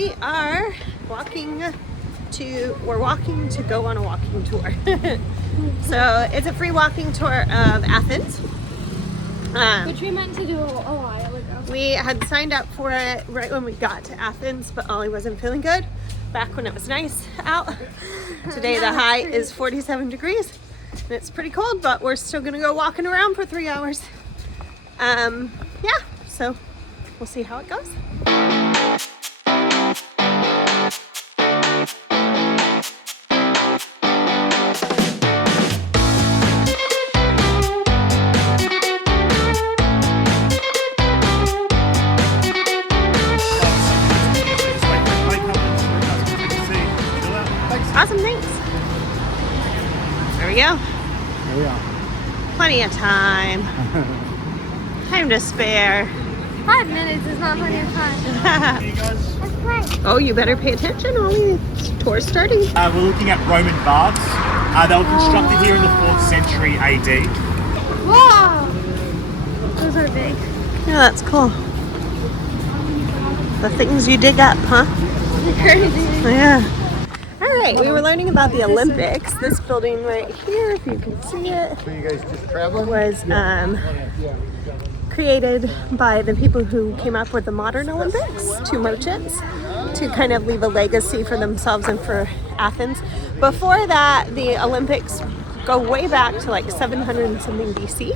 We are we're walking to go on a walking tour. So it's a free walking tour of Athens. Which we meant to do a while ago. We had signed up for it right when we got to Athens, but Ollie wasn't feeling good back when it was nice out. Today the high is 47 degrees and it's pretty cold, but we're still gonna go walking around for 3 hours. Yeah, so we'll see how it goes. Awesome, thanks. There we go. There we are. Plenty of time. Time to spare. 5 minutes is not plenty of time. That's right. Oh, you better pay attention, Ollie. Tour's starting. We're looking at Roman baths. They were constructed here in the 4th century AD. Wow! Those are big. Yeah, that's cool. The things you dig up, huh? Crazy. Yeah. All right, we were learning about the Olympics. This building right here, if you can see it, So you guys just traveling? was created by the people who came up with the modern Olympics, 2 merchants, to kind of leave a legacy for themselves and for Athens. Before that, the Olympics go way back to like 700 and something BC.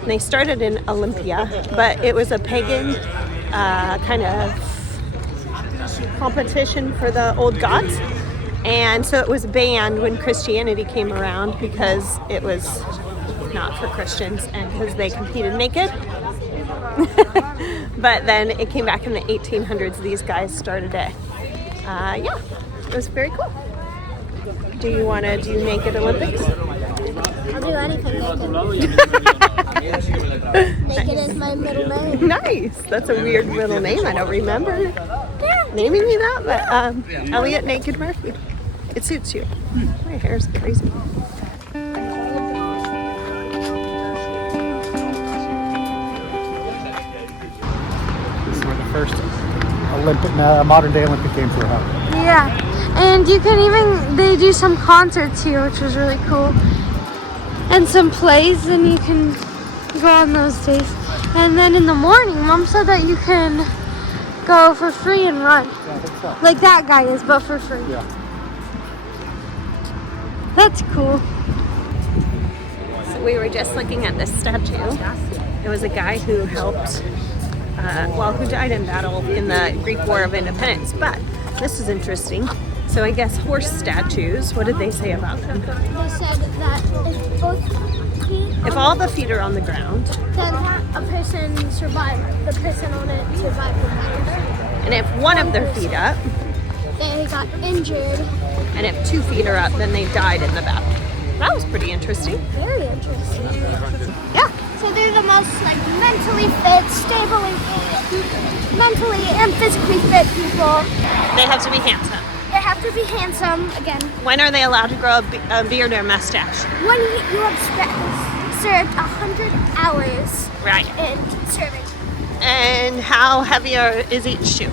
And they started in Olympia, but it was a pagan kind of competition for the old gods. And so it was banned when Christianity came around because it was not for Christians and because they competed naked. But then it came back in the 1800s. These guys started it. Yeah, it was very cool. Do you want to do naked Olympics? I'll do anything naked. Naked is my middle name. Nice. That's a weird middle name. I don't remember naming you that, but Elliot Naked Murphy. It suits you. My hair's crazy. This is where the first modern day Olympic Games were held. Yeah. And you can even, they do some concerts here, which was really cool. And some plays, and you can go on those days. And then in the morning, Mom said that you can go for free and run. Yeah, I think so. Like that guy is, but for free. Yeah. That's cool. So we were just looking at this statue. It was a guy who helped, who died in battle in the Greek War of Independence. But this is interesting. So I guess horse statues, what did they say about them? They said that if both feet, If all the feet are on the ground, then a person survived. The person on it survived the battle. and if one of their feet up, They got injured. and if 2 feet are up, then they died in the battle. That was pretty interesting. Very interesting. Yeah. So they're the most mentally fit, mentally and physically fit people. They have to be handsome. They have to be handsome. Again, When are they allowed to grow a beard or a mustache? when you have served 100 hours Right. in serving. And how heavy is each shoe?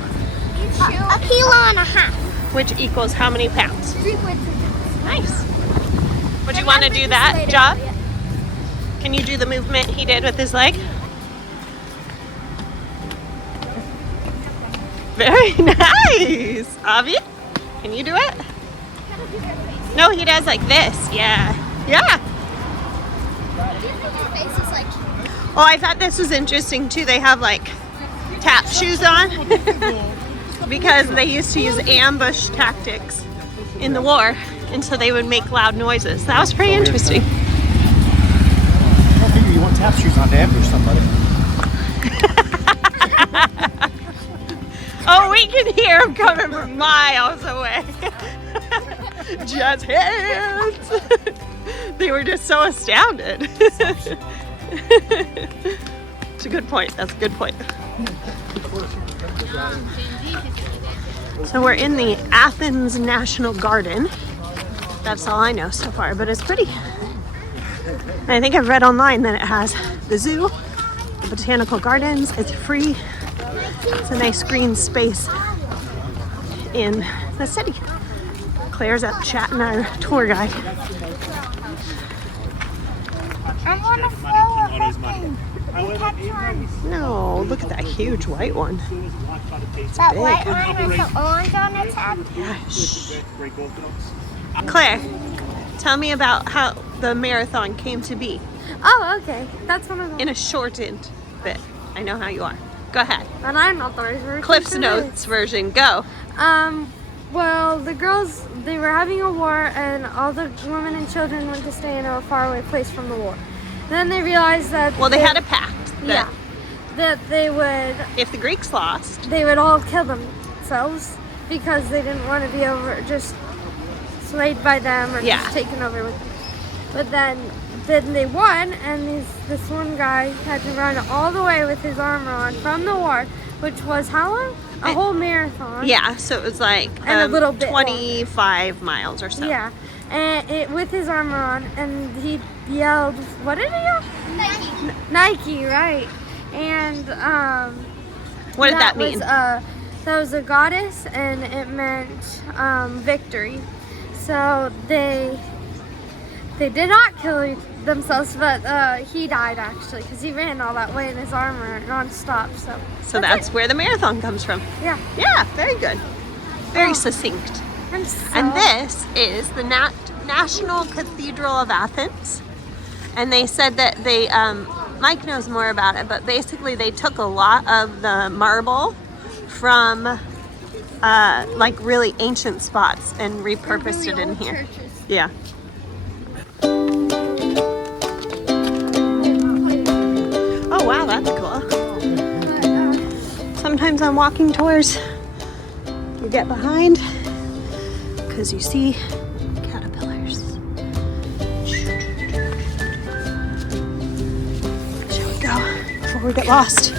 Each shoe, a kilo and a half. Which equals how many pounds? 3.3 pounds. Nice. Would you want to do that job? Can you do the movement he did with his leg? Very nice. Avi, can you do it? No, he does like this. Yeah. Yeah. Oh, I thought this was interesting too. They have like tap shoes on because they used to use ambush tactics in the war, and so they would make loud noises. That was pretty interesting. I don't figure you want tap shoes on to ambush somebody. Oh, we can hear them coming from miles away. Just hands. They were just so astounded. It's a good point. That's a good point. So we're in the Athens National Garden. That's all I know so far, but it's pretty. And I think I've read online that it has the zoo, the botanical gardens. It's free. It's a nice green space. in the city. Claire's up chatting our tour guide. I want to follow thing. No, look at that huge white one. That big. white one with the orange on its head. Yeah, shh. Claire, tell me about how the marathon came to be Oh, okay. That's one of them. in a shortened bit. I know how you are. Go ahead. And I'm not the right version. Cliff's for Notes version, go. this. Well, the girls, they were having a war, and all the women and children went to stay in a faraway place from the war. Then they realized that Well, they had a pact that that they would if the Greeks lost, they would all kill themselves because they didn't want to be just swayed by them or Yeah. just taken over with them. But then they won, and this one guy had to run all the way with his armor on from the war, which was how long? A whole marathon. yeah, so it was like And a little bit 25 miles or so. Yeah, and with his armor on, and he yelled, what did he yell? Nike, right? And What did that mean? That was a goddess, and it meant victory. So they did not kill themselves, but he died actually because he ran all that way in his armor non-stop. So that's where the marathon comes from. Yeah. Yeah, very good. Very Oh. succinct. I'm so And this is the National Cathedral of Athens. And they said that they, Mike knows more about it, but basically they took a lot of the marble from like really ancient spots and repurposed it in here. churches. Yeah. Oh wow, that's cool. Sometimes on walking tours, you get behind because you see caterpillars. Shall we go before we get lost?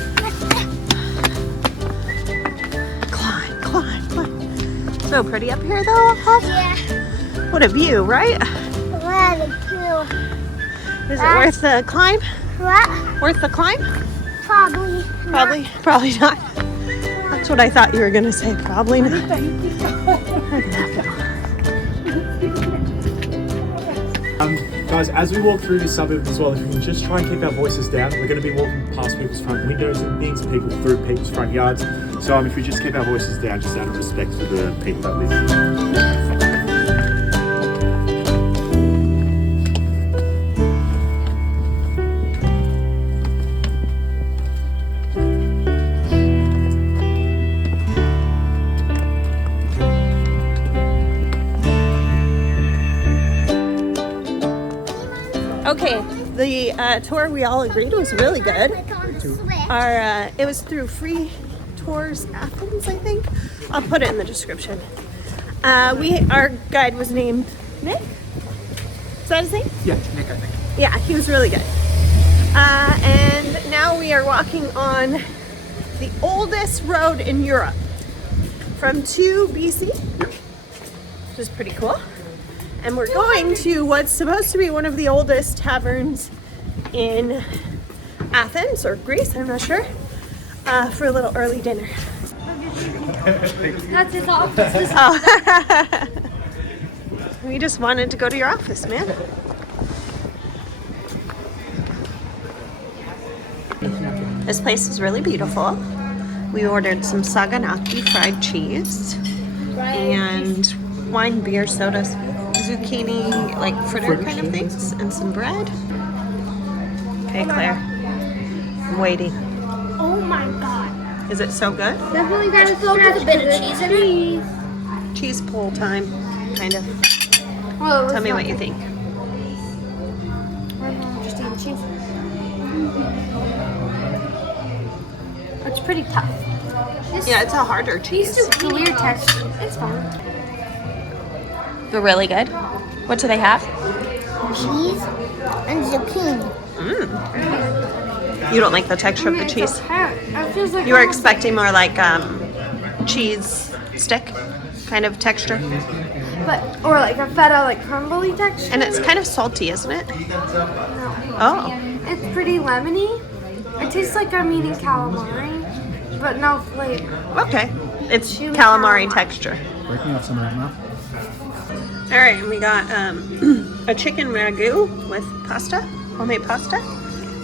Climb, climb, climb. So pretty up here though, huh? Yeah. What a view, right? What a cool. Is it worth the climb? What? Worth the climb? Probably. Probably not. That's what I thought you were gonna say. Probably not. Guys, as we walk through the suburb as well, if we can just try and keep our voices down, we're going to be walking past people's front windows and things, and people through people's front yards. So if we just keep our voices down, just out of respect for the people that live here. Okay, the tour we all agreed was really good. It was through Free Tours Athens, I think. I'll put it in the description. Our guide was named Nick. Is that his name? Yeah, Nick, I think. Yeah, he was really good. And now we are walking on the oldest road in Europe from 2 BC, which is pretty cool. And we're going to what's supposed to be one of the oldest taverns in Athens or Greece, I'm not sure, for a little early dinner. That's his office. Oh. We just wanted to go to your office, man. This place is really beautiful. We ordered some saganaki fried cheese and wine, beer, sodas, zucchini, like fritter kind of things, and some bread. Okay, Claire. I'm waiting. Oh my god. Is it so good? Definitely got to throw a bit of cheese in it. Cheese pull time, kind of. Oh, Tell me what you think. I'm just eating cheese. It's pretty tough. Yeah, it's a harder cheese. It's a weird texture. It's fine. They're really good. What do they have? Cheese and zucchini. You don't like the texture of the cheese? It feels like You were expecting more like cheese stick kind of texture. or like a feta, like crumbly texture. And it's kind of salty, isn't it? No. Oh. It's pretty lemony. It tastes like I'm eating calamari, but no flavor. Okay. It's calamari texture. Break me off some of that now. All right, and we got a chicken ragu with pasta, homemade pasta,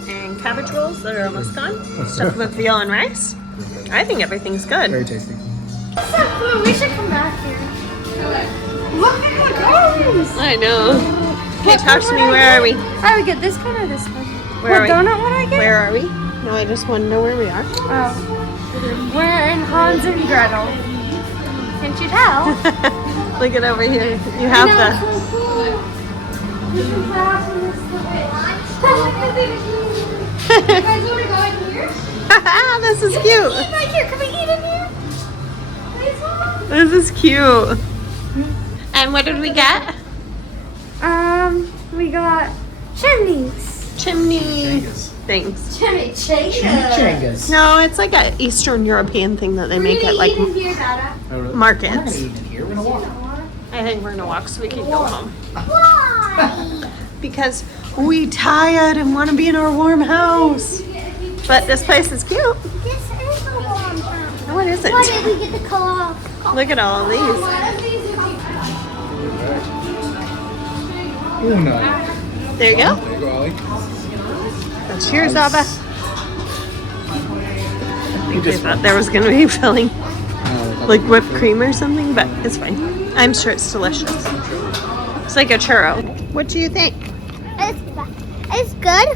and cabbage rolls that are almost gone, stuffed with veal and rice. I think everything's good. Very tasty. We should come back here. Look at the guys! I know. Okay, talk to me. Where are we? I would get this one or this one. Where What are we? donut would I get? Where are we? No, I just want to know where we are. Oh. We're in Hans and Gretel. Can't you tell? Look at over here. You have the. It's so cool. You can pass in this You guys want to go in here? This is cute. Eat right here. Can we eat in here? Please, Mom? This is cute. And what did we get? We got chimneys. Chimney things. Chimichangas. No, it's like an Eastern European thing that they make at like Eat in here, Dada. Oh, really? markets. We're not gonna eat in here. We're gonna walk. I think we're gonna walk so we can go home. Why? Because we tired and want to be in our warm house. But this place is cute. This is a warm house. No, it isn't. Why did we get the color? Look at all of these. What of these Uno. There you go. There you go, Ollie. Cheers, Abba. I think they thought there was gonna be filling, like whipped cream or something, but it's fine. I'm sure it's delicious. It's like a churro. What do you think? It's good.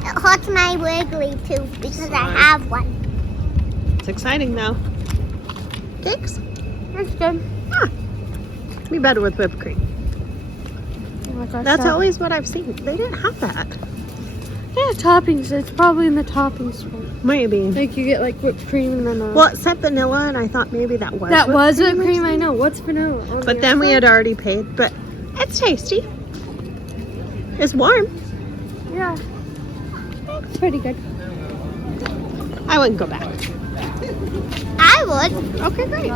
It hurts my wiggly too because I have one. It's exciting though. Cakes? It's good. Be better with whipped cream. Oh my gosh, That's always what I've seen. They didn't have that. Yeah, toppings. It's probably in the toppings one. Maybe. Like you get like whipped cream and then. Well, it said vanilla, and I thought maybe that was. that whipped was whipped or cream. something. I know. What's vanilla? On But the then we outside? had already paid. But it's tasty. It's warm. Yeah. It's pretty good. I wouldn't go back. I would. Okay, great.